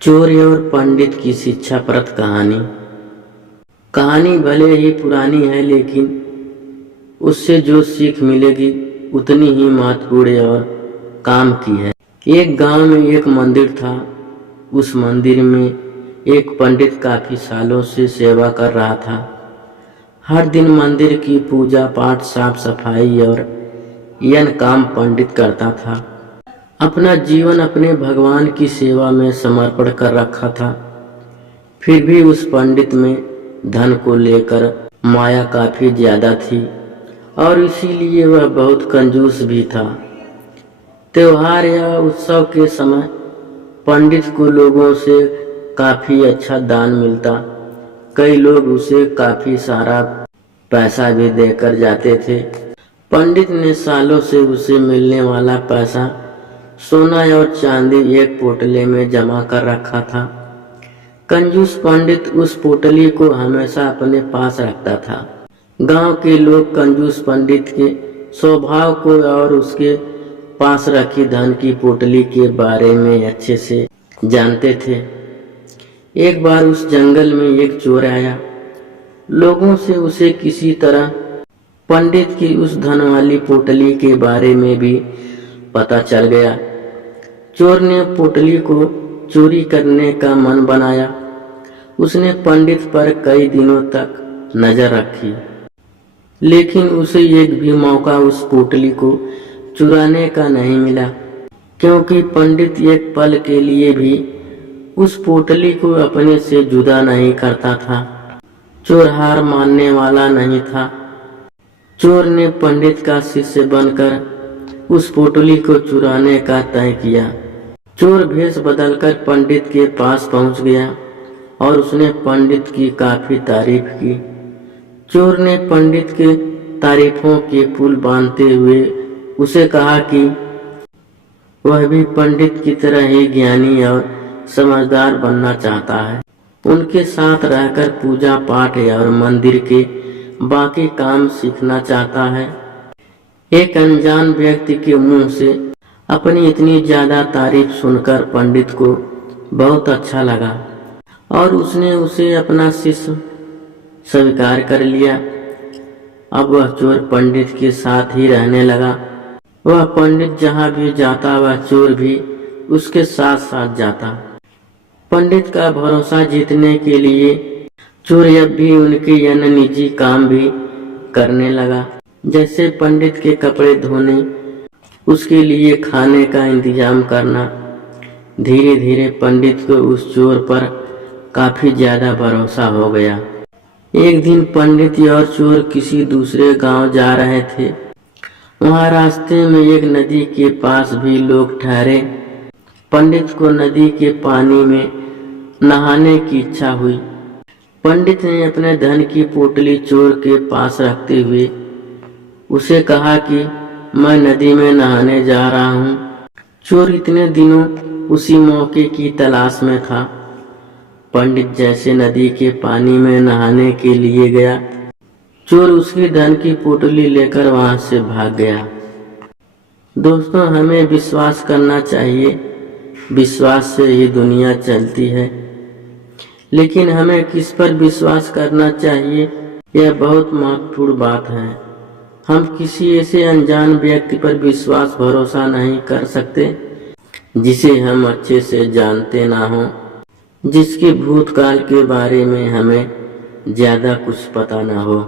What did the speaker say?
चोर और पंडित की शिक्षाप्रद कहानी। कहानी भले ही पुरानी है, लेकिन उससे जो सीख मिलेगी उतनी ही महत्वपूर्ण और काम की है। एक गांव में एक मंदिर था। उस मंदिर में एक पंडित काफी सालों से सेवा कर रहा था। हर दिन मंदिर की पूजा पाठ, साफ सफाई और यह काम पंडित करता था। अपना जीवन अपने भगवान की सेवा में समर्पण कर रखा था। फिर भी उस पंडित में धन को लेकर माया काफी ज्यादा थी और इसीलिए वह बहुत कंजूस भी था। त्योहार या उत्सव के समय पंडित को लोगों से काफी अच्छा दान मिलता। कई लोग उसे काफी सारा पैसा भी देकर जाते थे। पंडित ने सालों से उसे मिलने वाला पैसा सोना और चांदी एक पोटले में जमा कर रखा था। कंजूस पंडित उस पोटली को हमेशा अपने पास रखता था। गांव के लोग कंजूस पंडित के स्वभाव को और उसके पास रखी धन की पोटली के बारे में अच्छे से जानते थे। एक बार उस जंगल में एक चोर आया। लोगों से उसे किसी तरह पंडित की उस धन वाली पोटली के बारे में भी पता चल गया। चोर ने पोटली को चोरी करने का मन बनाया। उसने पंडित पर कई दिनों तक नजर रखी, लेकिन उसे एक भी मौका उस पोटली को चुराने का नहीं मिला, क्योंकि पंडित एक पल के लिए भी उस पोटली को अपने से जुदा नहीं करता था। चोर हार मानने वाला नहीं था। चोर ने पंडित का शिष्य बनकर उस पोटली को चुराने का तय किया। चोर भेष बदलकर पंडित के पास पहुंच गया और उसने पंडित की काफी तारीफ की। चोर ने पंडित के तारीफों के पुल बांधते हुए उसे कहा कि वह भी पंडित की तरह ही ज्ञानी और समझदार बनना चाहता है। उनके साथ रहकर पूजा पाठ और मंदिर के बाकी काम सीखना चाहता है। एक अनजान व्यक्ति के मुंह से अपनी इतनी ज्यादा तारीफ सुनकर पंडित को बहुत अच्छा लगा और उसने उसे अपना शिष्य स्वीकार कर लिया। अब वह चोर पंडित के साथ ही रहने लगा। वह पंडित जहाँ भी जाता वह चोर भी उसके साथ साथ जाता। पंडित का भरोसा जीतने के लिए चोर अब भी उनके यह निजी काम भी करने लगा, जैसे पंडित के कपड़े धोने, उसके लिए खाने का इंतजाम करना। धीरे धीरे पंडित को उस चोर पर काफी ज्यादा भरोसा हो गया। एक दिन पंडित और चोर किसी दूसरे गांव जा रहे थे। वहां रास्ते में एक नदी के पास भी लोग ठहरे। पंडित को नदी के पानी में नहाने की इच्छा हुई। पंडित ने अपने धन की पोटली चोर के पास रखते हुए उसे कहा कि मैं नदी में नहाने जा रहा हूँ। चोर इतने दिनों उसी मौके की तलाश में था। पंडित जैसे नदी के पानी में नहाने के लिए गया, चोर उसकी धन की पोटली लेकर वहां से भाग गया। दोस्तों, हमें विश्वास करना चाहिए। विश्वास से ही दुनिया चलती है। लेकिन हमें किस पर विश्वास करना चाहिए, यह बहुत महत्वपूर्ण बात है। हम किसी ऐसे अनजान व्यक्ति पर विश्वास भरोसा नहीं कर सकते जिसे हम अच्छे से जानते ना हो, जिसके भूतकाल के बारे में हमें ज्यादा कुछ पता ना हो।